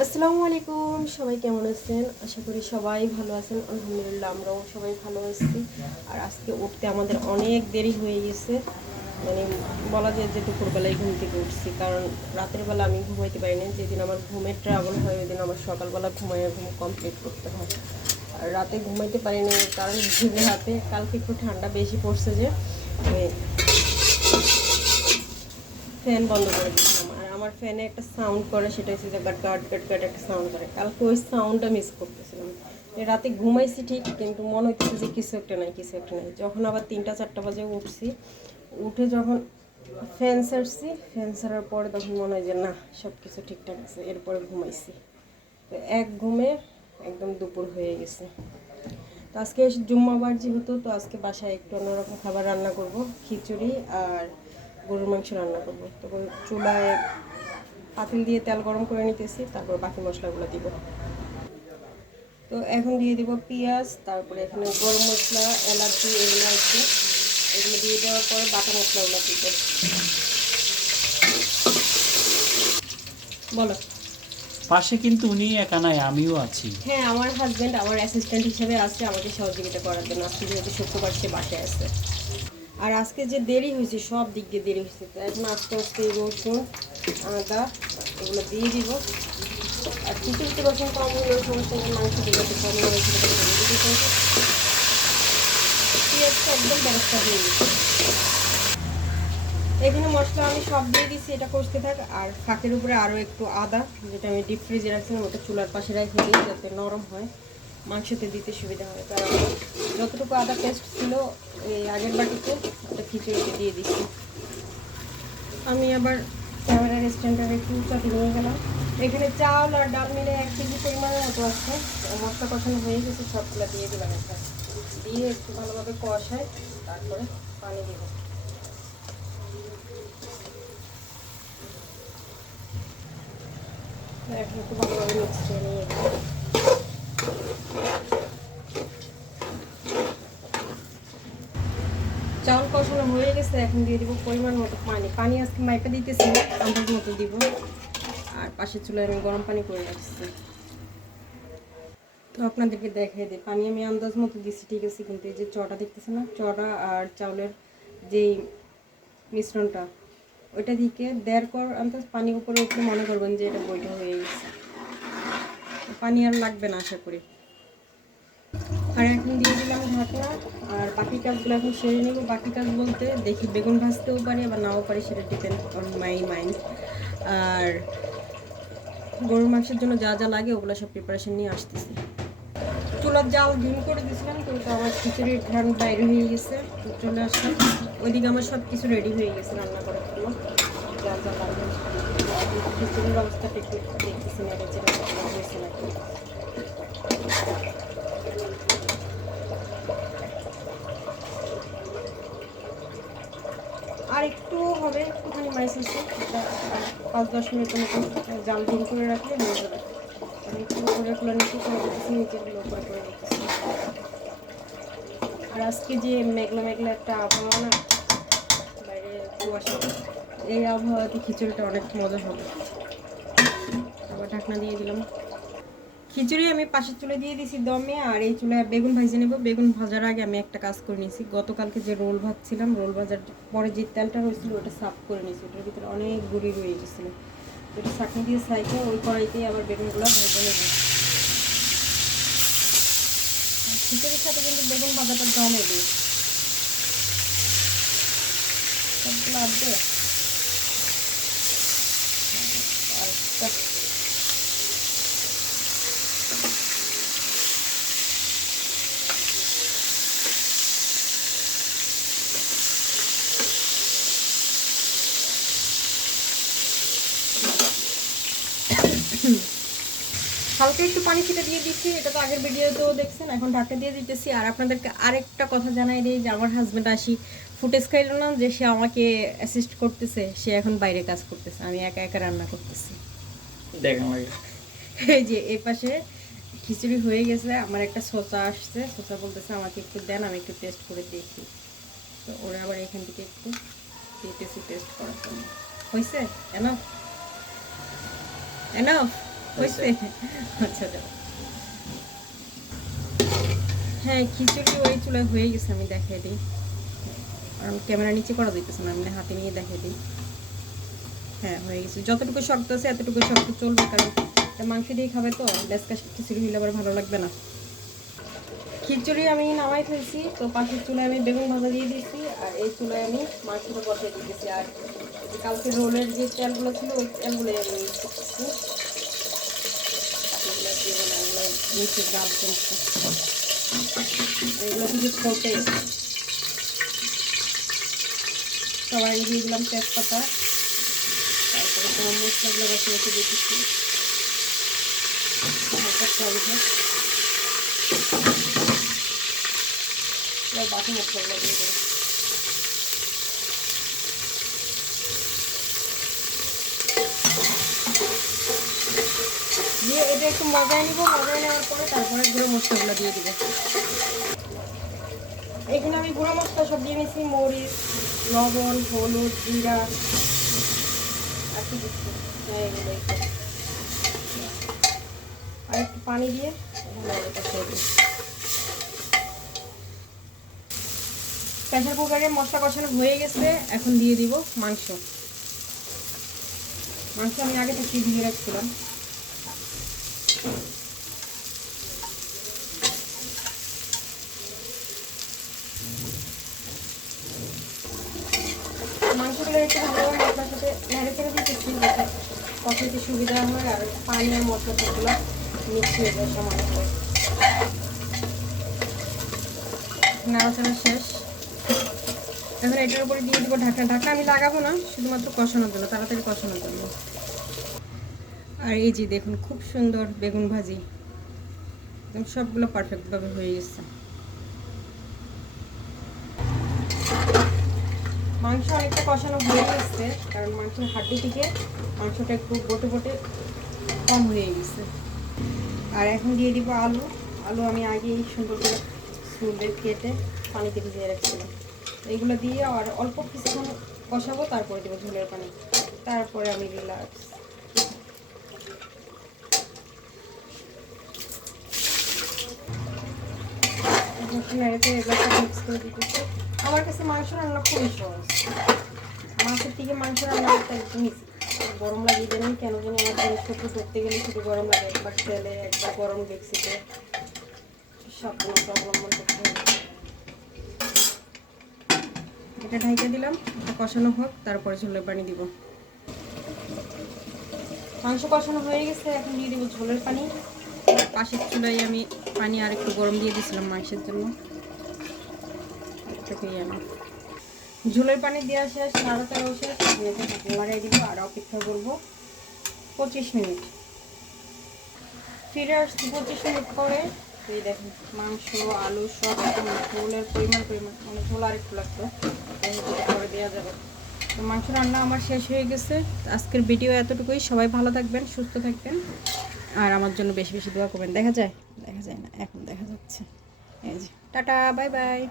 আসসালামু আলাইকুম, সবাই কেমন আছেন? আশা করি সবাই ভালো আছেন। আলহামদুলিল্লাহ আমরাও সবাই ভালো আছি। আর আজকে উঠতে আমাদের অনেক দেরি হয়ে গেছে, মানে বলা যায় যে দুপুরবেলায় ঘুম থেকে উঠছি, কারণ রাতের বেলা আমি ঘুমাইতে পারি না। যেদিন আমার ঘুমের ট্রাবল হয় ওই দিন আমার সকালবেলা ঘুমাইয়ে ঘুম কমপ্লিট করতে হয়। আর রাতে ঘুমাইতে পারি না কারণ রাতে কালকে একটু ঠান্ডা বেশি পড়ছে, যে ফ্যান বন্ধ করে দিয়েছিলাম। আর আমার ফ্যানে একটা সাউন্ড করে, সেটা হচ্ছে যে গাট গাট গাট গাট একটা সাউন্ড করে। কালকে ওই সাউন্ডটা মিস করতেছিলাম। রাতে ঘুমাইছি ঠিক, কিন্তু মনে হচ্ছে যে কিছু একটা নাই, কিছু একটা নাই। যখন আবার 3টা 4টা বাজে উঠছি, উঠে যখন ফ্যান ছাড়ছি, ফ্যান ছাড়ার পরে তখন মনে হয় যে না, সব কিছু ঠিকঠাক আছে। এরপরে ঘুমাইছি, তো এক ঘুমে একদম দুপুর হয়ে গেছে। তো আজকে জুম্মাবার যেহেতু, তো আজকে বাসায় একটু অন্যরকম খাবার রান্না করব, খিচুড়ি আর গরুর মাংস রান্না করব। তো চুলায় পাতিল দিয়ে তেল গরম করে নিতেছি, তারপর বাকি মশলাগুলো দিব। তো এখন দিয়ে দিব পেঁয়াজ, তারপরে এখানে গরম মশলা, এলাচি এগুলো আছে, এগুলো দিয়ে দেওয়ার পর বাটা মশলাগুলো দিব। বলো। পাশে কিন্তু উনি একা নাই, আমিও আছি। হ্যাঁ, আমার হাজব্যান্ড আমার অ্যাসিস্ট্যান্ট হিসেবে আছে, আমাকে সহযোগিতা করার জন্য। আজকে যেহেতু শুক্রবার, সে বাসায় আছে। আর আজকে যে দেরি হয়েছে, সব দিক দিয়ে দেরি হয়েছে, তো এখন আস্তে আস্তে রসুন, আদা এগুলো দিয়ে দিব। আর খিচুড়িতে রসুন কম হলেও সমস্যা নেই, মাংস দিলে তো কম হয়েছিল। পেঁয়াজটা একদম ব্যবস্থা হয়ে গেছে। এখানে মশলা আমি সব দিয়ে দিচ্ছি, এটা কষতে থাক। আর ফাঁকের উপরে আরও একটু আদা, যেটা আমি ডিপ ফ্রিজে রাখছিলাম, ওটা চুলার পাশে রেখে দিই যাতে নরম হয়, মাংসতে দিতে সুবিধা হয়। কারণ যতটুকু আদা পেস্ট ছিল এই আগের বাটিতে, ওটা খিচুড়িতে দিয়ে দিচ্ছি। আমি আবার ক্যামেরার স্ট্যান্ডার একটু উঁচাতে নিয়ে গেলাম। এখানে চাল আর ডাল মিলে 1 কেজি পরিমাণের মতো আছে। মশলা কষানো হয়ে গেছে, সবগুলো দিয়ে দিলাম। একটা দিয়ে একটু ভালোভাবে কষায়, তারপরে পানি দিব। এখন একটু ভালোভাবে মিক্স করে নিয়ে চাউল কষানো হয়ে গেছে। এখন দিয়ে দিব পরিমাণ মতো পানি। পানি আজকে মাইপা দিতেছি না, আন্দাজ মতো দিব। আর পাশের চুলায় আমি গরম পানি করে রাখছি, তো আপনাদেরকে দেখাই দিই। পানি আমি আন্দাজ মতো দিচ্ছি, ঠিক আছে, কিন্তু এই যে চটা দেখতেছে না, চটা আর চাউলের যেই মিশ্রণটা, ওইটা দিকে দেড় কর আন্দাজ পানি উপরে উঠলে মনে করবেন যে এটা বইটা হয়ে গেছে। পানি আর লাগবে না আশা করি। আর এখন দিয়ে দিলাম ঢাকনা। আর বাকি কাজগুলো এখন সেরে নেব। বাকি কাজ বলতে দেখি বেগুন ভাজতেও পারি, আবার নাও পারি, সেটা ডিপেন্ড অন মাই মাইন্ড। আর গরুর মাংসের জন্য যা যা লাগে ওগুলো সব প্রিপারেশন নিয়ে আসতেছি। চুলার জাল ধিম করে দিয়েছিলাম, কিন্তু আমার খিচুড়ির ঘ্রাণ বাইরে হয়ে গেছে, তো চলে আসলাম। ওইদিকে আমার সব কিছু রেডি হয়ে গেছে রান্না করার জন্য, যা যা লাগবে। খিচুড়ির অবস্থাটা একটু দেখতেছি না, যেটা হয়েছে নাকি। আর একটু হবে, একটুখানি মাইস আছে, 5-10 মিনিটের মতো জাল ধিম করে রাখলে হয়ে যাবে। আমি একটু উপরেগুলো নিচে করে দিতেছি, নিচেগুলো উপরে করে দিতেছি। আর আজকে যে মেঘলা মেঘলা একটা আবহাওয়া না, বাইরে কুয়াশা, এই আবহাওয়াতে খিচুড়িটা অনেক মজা হবে। আবার ঢাকনা দিয়ে দিলাম। খিচুড়ি আমি পাশের চুলে দিয়ে দিছি দমে, আর এই চুলায় বেগুন ভাজে নেব। বেগুন ভাজার আগে আমি একটা কাজ করে নিয়েছি। গতকালকে যে রোল ভাজছিলাম, রোল ভাজার পরে যে তেলটা হয়েছিল ওটা সাফ করে নিয়েছি, ওটার ভিতরে অনেক গুঁড়ি রয়ে গেছিলো। ওটা চাটনি দিয়ে সাইকে ওই কড়াইতেই আবার বেগুনগুলো ভেজে নেব। খিচুড়ির সাথে কিন্তু বেগুন ভাজাটা জমে দিই, সবগুলো আসবে। আর হালকা একটু পানি ছিটা দিয়ে দিচ্ছি, এটা তো আগের ভিডিওতেও দেখছেন। এখন ঢাকা দিয়ে দিতেছি। আর আপনাদেরকে আরেকটা কথা জানাই দিই যে আমার হাজব্যান্ড আসি ফুটেজ খাইল না, যে সে আমাকে অ্যাসিস্ট করতেছে, সে এখন বাইরে কাজ করতেছে, আমি একা একা রান্না করতেছি। দেখেন লাগে। এই যে এই পাশে খিচুড়ি হয়ে গেছে, আমার একটা সোচা আসছে, সোচা বলতেছে আমাকে একটু দেন, আমি একটু টেস্ট করে দেখি। তো ওরা আবার এখান থেকে একটু দিতেছি টেস্ট করার জন্য। হয়েছে? Enough enough. হয়েছে? আচ্ছা যাও। হ্যাঁ খিচুড়ি ওই চুলায় হয়ে গেছে, আমি দেখিয়ে দিই, কারণ ক্যামেরা নিচে করা যাইতেছে না, আমি হাতে নিয়ে দেখিয়ে দিই। হ্যাঁ হয়ে গেছে, যতটুকু শক্ত আছে এতটুকু শক্ত চলবে, কারণ এটা মাংস দিয়ে খাবে তো, লেসকা খিচুড়ি হলে আবার ভালো লাগবে না। খিচুড়ি আমি নামাই ফেলছি, তো পাশের চুলায় আমি বেগুন ভাজা দিয়ে দিয়েছি, আর এই চুলায় আমি মাংসটা বসিয়ে দিতেছি। আর কালকে রোলের যে তেলগুলো ছিল ওই তেলগুলোই আমি ইউজ করতেছি। এগুলো দিব না, এগুলো নিচে গাছ জমছে, এগুলো কিছু ছোটে। সবাই দিয়ে দিলাম তেজপাতা, তারপরে গরম মশলাগুলো বসে রেখে দিতেছি হালকা সরিষা, এবার বাকি মশলাগুলো দিয়ে দেবো। দিয়ে এটা একটু মজায় নিব, মজায় নেওয়ার পরে তারপরে গুঁড়ো মশলাগুলো দিয়ে দিব। এখানে আমি গুঁড়ো মশলা সব দিয়ে নিয়েছি, মরিচ, লবণ, হলুদ, জিরা আর কি দিচ্ছি, হ্যাঁ এগুলো আর একটু পানি দিয়ে প্রেসার কুকারে মশলা কষানো হয়ে গেছে। এখন দিয়ে দিব মাংস। মাংস আমি আগে থেকে ভিজিয়ে রাখছিলাম। মাংসগুলো একটু ভালোভাবে মশলার সাথে নেড়ে চেড়ে দিতেছি, যাতে কষাতে সুবিধা হয় আর পানি আর মশলা সবগুলো মিক্স হয়ে যায় সমান করে। নাড়াচাড়া শেষ, এখন এটার উপরে দিয়ে দিব ঢাকা। ঢাকা আমি লাগাবো না, শুধুমাত্র কষানোর জন্য, তাড়াতাড়ি কষানোর জন্য। আর এই যে দেখুন খুব সুন্দর বেগুন ভাজি, একদম সবগুলো পারফেক্টভাবে হয়ে গেছে। মাংস অনেকটা কষানো হয়ে গেছে, কারণ মাংসের হাড্ডি থেকে মাংসটা একটু বটে বটে কম হয়ে গেছে। আর এখন দিয়ে দিব আলু। আলু আমি আগেই সুন্দর করে সুন্দর কেটে পানিতে ভিজিয়ে রাখছিলাম। এইগুলো দিয়ে আর অল্প কিছুক্ষণ কষাবো, তারপরে দেবো ঝোলের পানি, তারপরে আমি রিল্যাক্স। মিক্স করে দিতেছি। আমার কাছে মাংস রান্না খুবই সহজ, মাছের থেকে মাংস রান্না করতে একদম ইজি। গরম লাগিয়ে দেবেন, কেন জানি আমার জিনিসপত্র ধরতে গেলে শুধু গরম লাগে, একবার তেলে একবার গরম ডেকচিতে, সবগুলো অবলম্বন করতে হবে। এটা ঢাইকে দিলাম, এটা কষানো হোক, তারপরে ঝোলের পানি দিব। মাংস কষানো হয়ে গেছে, এখন দিয়ে দিব ঝোলের পানি। পাশের চুলায় আমি পানি আর একটু গরম দিয়ে দিয়েছিলাম মাংসের জন্য, এটাকেই আমি ঝোলের পানি দেওয়া শেষ, নাড়াচাড়াও শেষ। লাগাই দিব আর অপেক্ষা করবো 25 মিনিট। ফিরে আসছি 25 মিনিট পরে। এই দেখুন মাংস আলু সব একদম ঝোলের পরিমাণ মানে ঝোল আর একটু লাগতো, পরে দেওয়া যাবে। তো মাংস রান্না আমার শেষ হয়ে গেছে। আজকের ভিডিও এতটুকুই। সবাই ভালো থাকবেন, সুস্থ থাকবেন, আর আমার জন্য বেশি বেশি দোয়া করবেন। দেখা যায় না, এখন দেখা যাচ্ছে। এই যে টাটা, বাই বাই।